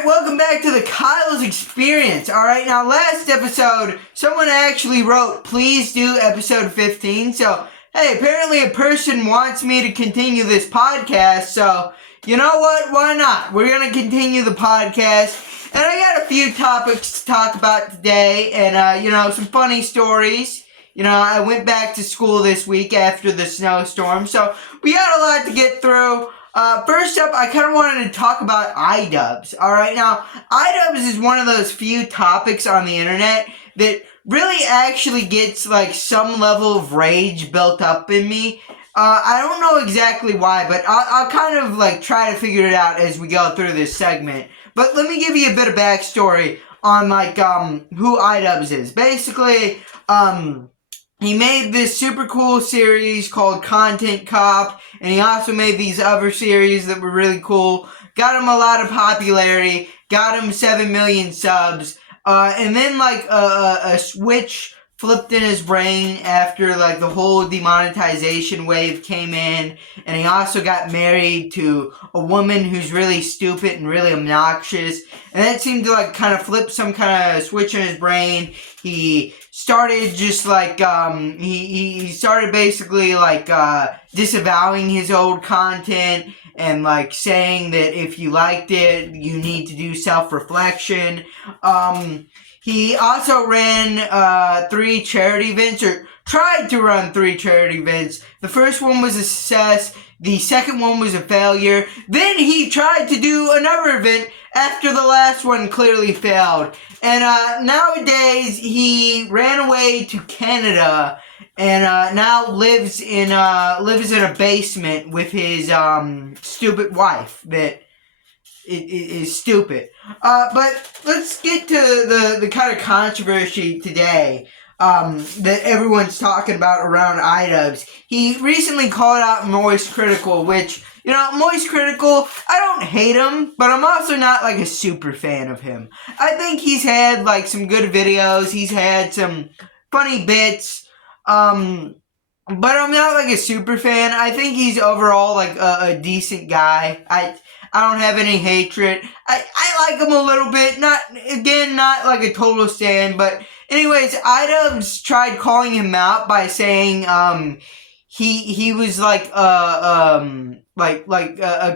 Alright, welcome back to the Kyle's Experience. Alright, now last episode, someone actually wrote, please do episode 15. So, hey, apparently a person wants me to continue this podcast. So, you know what? Why not? We're going to continue the podcast. And I got a few topics to talk about today. And, some funny stories. I went back to school this week after the snowstorm. So, we got a lot to get through. First up, I kind of wanted to talk about iDubbbz. Alright, now, iDubbbz is one of those few topics on the internet that really actually gets, some level of rage built up in me. I don't know exactly why, but I'll kind of, try to figure it out as we go through this segment. But let me give you a bit of backstory on, who iDubbbz is. Basically, he made this super cool series called Content Cop, and he also made these other series that were really cool. Got him a lot of popularity, got him 7 million subs, and then a switch flipped in his brain after the whole demonetization wave came in, and he also got married to a woman who's really stupid and really obnoxious, and that seemed to kind of flip some kind of switch in his brain. He started just he started basically disavowing his old content and saying that if you liked it, you need to do self-reflection. He also ran 3 charity events, or tried to run 3 charity events. The first one was a success. The second one was a failure. Then he tried to do another event after the last one clearly failed. And nowadays, he ran away to Canada and now lives in a basement with his stupid wife that is stupid. But let's get to the kind of controversy today that everyone's talking about around iDubbbz. He recently called out Moist Critical, which, Moist Critical, I don't hate him, but I'm also not a super fan of him. I think he's had some good videos, he's had some funny bits, but I'm not a super fan. I think he's overall a decent guy. I don't have any hatred. I like him a little bit. Not a total stan, but anyways, iDubbbz tried calling him out by saying he was a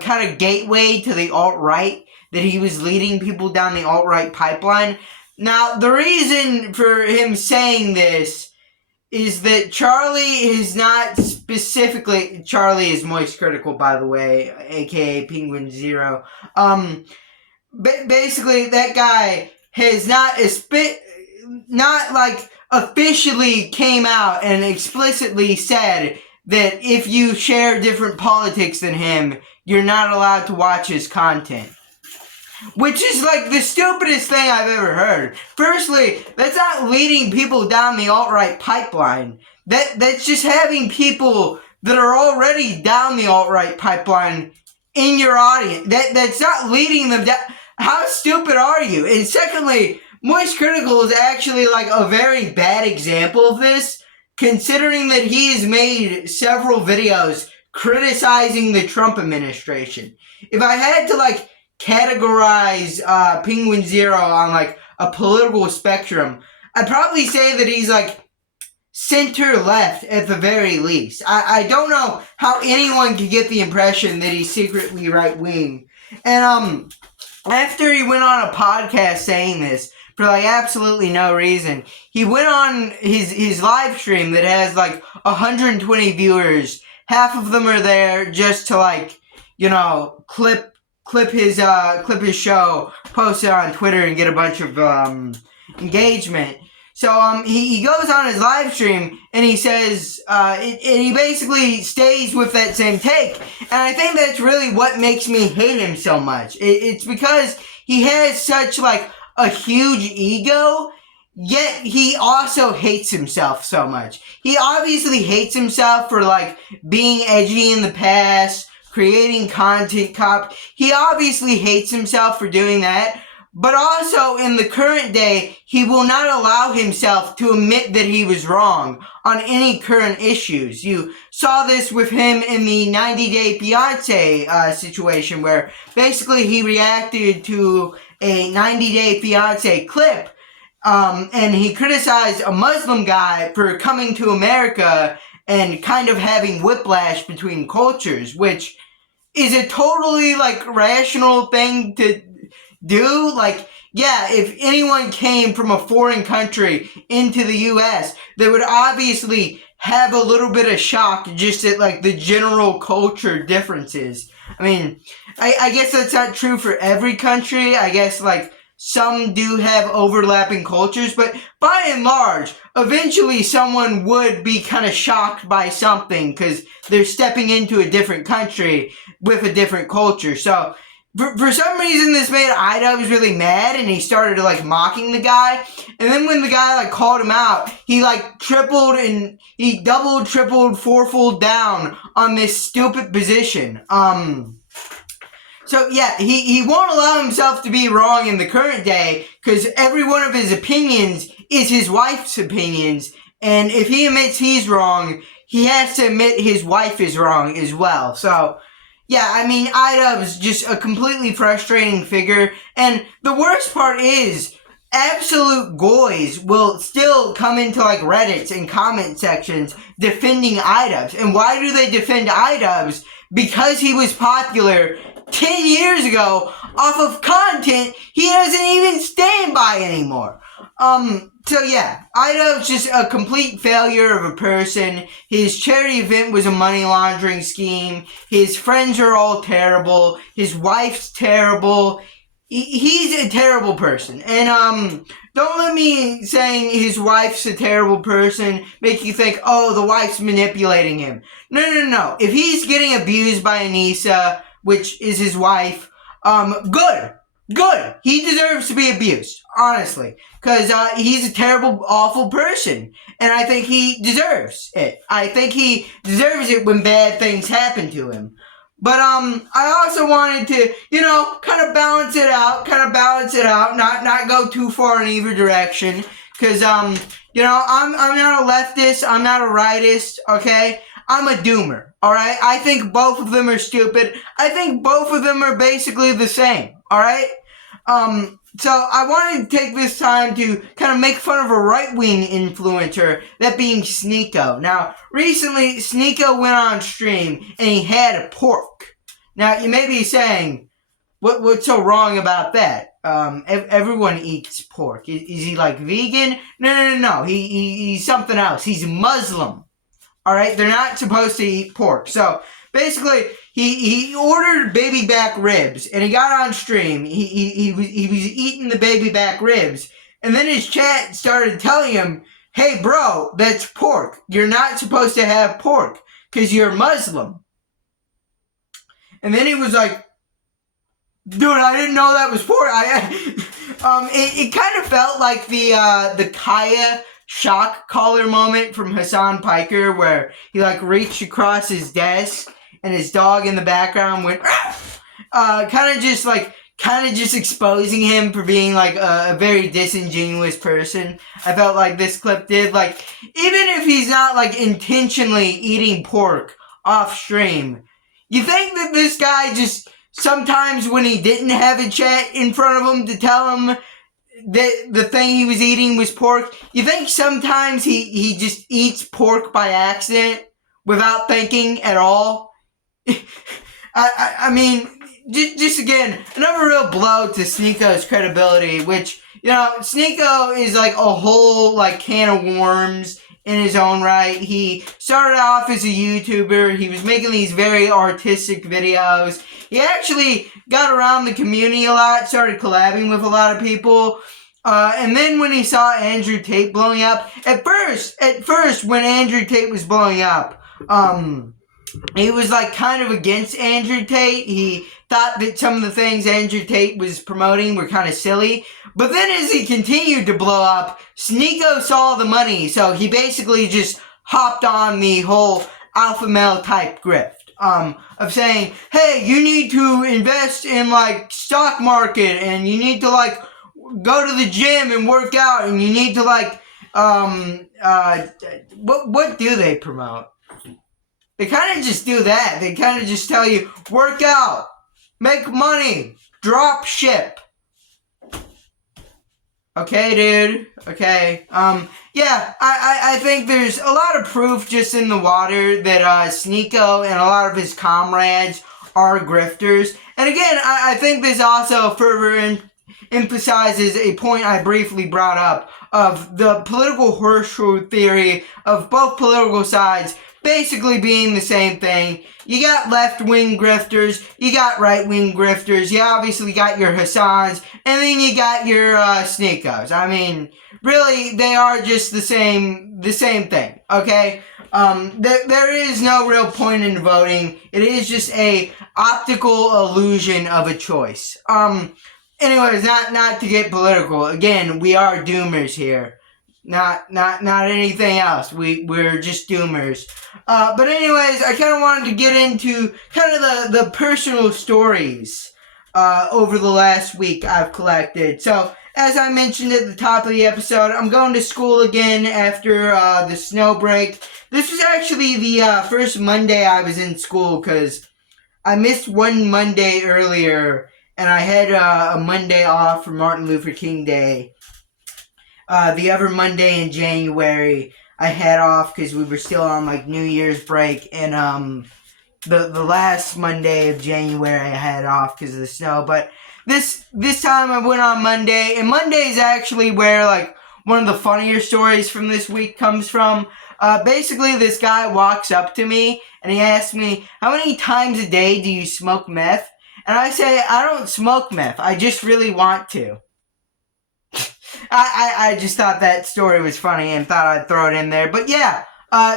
kind of gateway to the alt-right, that he was leading people down the alt-right pipeline. Now, the reason for him saying this is that Charlie is not specifically... Charlie is Moist Critical, by the way, aka Penguin Zero. Basically, that guy has not officially came out and explicitly said that if you share different politics than him, you're not allowed to watch his content. Which is the stupidest thing I've ever heard. Firstly, that's not leading people down the alt-right pipeline. That's just having people that are already down the alt-right pipeline in your audience. That's not leading them down. How stupid are you? And secondly, Moist Critical is actually a very bad example of this, considering that he has made several videos criticizing the Trump administration. If I had to categorize Penguin Zero on a political spectrum, I'd probably say that he's center-left at the very least. I don't know how anyone could get the impression that he's secretly right-wing. And after he went on a podcast saying this, for absolutely no reason, he went on his live stream that has 120 viewers. Half of them are there just to clip his show, post it on Twitter, and get a bunch of engagement. So he goes on his live stream and he says, and he basically stays with that same take. And I think that's really what makes me hate him so much. It's because he has such a huge ego, yet he also hates himself so much. He obviously hates himself for being edgy in the past, creating Content Cop. He obviously hates himself for doing that, but also in the current day, he will not allow himself to admit that he was wrong on any current issues. You saw this with him in the 90 Day Fiancé situation, where basically he reacted to a 90 Day Fiancé clip, and he criticized a Muslim guy for coming to America and kind of having whiplash between cultures, which is a totally, like, rational thing to do. Like, yeah, if anyone came from a foreign country into the U.S., they would obviously have a little bit of shock just at, like, the general culture differences. I mean, I guess that's not true for every country. I guess, like, some do have overlapping cultures, but by and large, eventually someone would be kind of shocked by something because they're stepping into a different country with a different culture. So, for some reason, this made iDubbbz really mad, and he started, like, mocking the guy. And then when the guy, like, called him out, he, like, doubled, tripled, fourfold down on this stupid position. So, yeah, he won't allow himself to be wrong in the current day, because every one of his opinions is his wife's opinions, and if he admits he's wrong, he has to admit his wife is wrong as well. So, yeah, I mean, iDubbbz just a completely frustrating figure, and the worst part is, absolute goys will still come into, like, Reddits and comment sections defending iDubbbz. And why do they defend iDubbbz? Because he was popular 10 years ago off of content he doesn't even stand by anymore. So yeah, iDubbbz just a complete failure of a person. His charity event was a money laundering scheme. His friends are all terrible. His wife's terrible. He's a terrible person. And, don't let me saying his wife's a terrible person make you think, oh, the wife's manipulating him. No. If he's getting abused by Anissa, which is his wife, good. He deserves to be abused, honestly. Because, he's a terrible, awful person. And I think he deserves it. I think he deserves it when bad things happen to him. But, I also wanted to, kind of balance it out, not go too far in either direction. Because, I'm not a leftist, I'm not a rightist, okay? I'm a doomer, alright? I think both of them are stupid. I think both of them are basically the same, alright? So I wanted to take this time to kind of make fun of a right-wing influencer, that being Sneako. Now, recently, Sneako went on stream, and he had pork. Now, you may be saying, what's so wrong about that? Everyone eats pork. Is he, like, vegan? No. He's something else. He's Muslim. Alright? They're not supposed to eat pork. So, basically, he ordered baby back ribs, and he got on stream. He was eating the baby back ribs, and then his chat started telling him, hey bro, that's pork. You're not supposed to have pork, because you're Muslim. And then he was like, dude, I didn't know that was pork. It kind of felt like the Kaya shock collar moment from Hassan Piker, where he, like, reached across his desk, and his dog in the background went, kind of just exposing him for being, like, a very disingenuous person. I felt like this clip did. Like, even if he's not, like, intentionally eating pork off stream, you think that this guy just, sometimes when he didn't have a chat in front of him to tell him that the thing he was eating was pork, you think sometimes he just eats pork by accident without thinking at all? I mean, just again, another real blow to Sneako's credibility, which, Sneako is, like, a whole, like, can of worms in his own right. He started off as a YouTuber. He was making these very artistic videos. He actually got around the community a lot, started collabing with a lot of people. And then when he saw Andrew Tate blowing up, at first, when Andrew Tate was blowing up, he was, like, kind of against Andrew Tate. He thought that some of the things Andrew Tate was promoting were kind of silly. But then as he continued to blow up, Sneako saw the money, so he basically just hopped on the whole alpha male type grift. Of saying, hey, you need to invest in, like, stock market, and you need to, like, go to the gym and work out, and you need to, like, what do they promote? They kind of just do that. They kind of just tell you, work out, make money, drop ship. Okay, dude. Okay. Yeah, I think there's a lot of proof just in the water that, Sneeko and a lot of his comrades are grifters. And again, I think this also further emphasizes a point I briefly brought up of the political horseshoe theory of both political sides basically being the same thing. You got left-wing grifters, you got right-wing grifters, you obviously got your Hassans, and then you got your Sneekos. I mean, really, they are just the same thing, okay? There is no real point in voting. It is just a optical illusion of a choice. Anyways, not to get political. Again, we are doomers here. Not anything else. We're just doomers. But anyways, I kind of wanted to get into kind of the personal stories over the last week I've collected. So, as I mentioned at the top of the episode, I'm going to school again after the snow break. This was actually the first Monday I was in school because I missed one Monday earlier, and I had a Monday off for Martin Luther King Day. The other Monday in January, I had off because we were still on like New Year's break, and the last Monday of January I had off because of the snow. But this time I went on Monday, and Monday is actually where like one of the funnier stories from this week comes from. Basically, this guy walks up to me and he asks me, "How many times a day do you smoke meth?" And I say, "I don't smoke meth. I just really want to." I just thought that story was funny and thought I'd throw it in there. But yeah,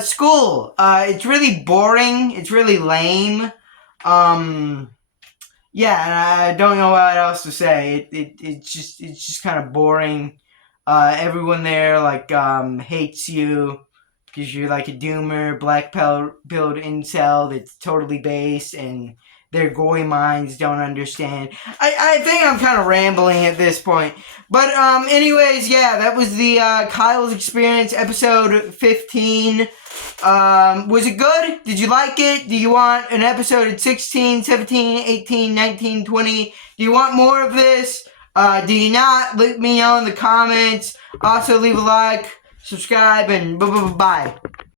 school. It's really boring. It's really lame. Yeah, and I don't know what else to say. It's just kind of boring. Everyone there like hates you because you're like a doomer, black-pilled incel that's totally based, and their goy minds don't understand. I think I'm kind of rambling at this point. But anyways, yeah, that was the Kyle's Experience episode 15. Was it good? Did you like it? Do you want an episode at 16, 17, 18, 19, 20? Do you want more of this? Do you not? Let me know in the comments. Also, leave a like, subscribe, and bye.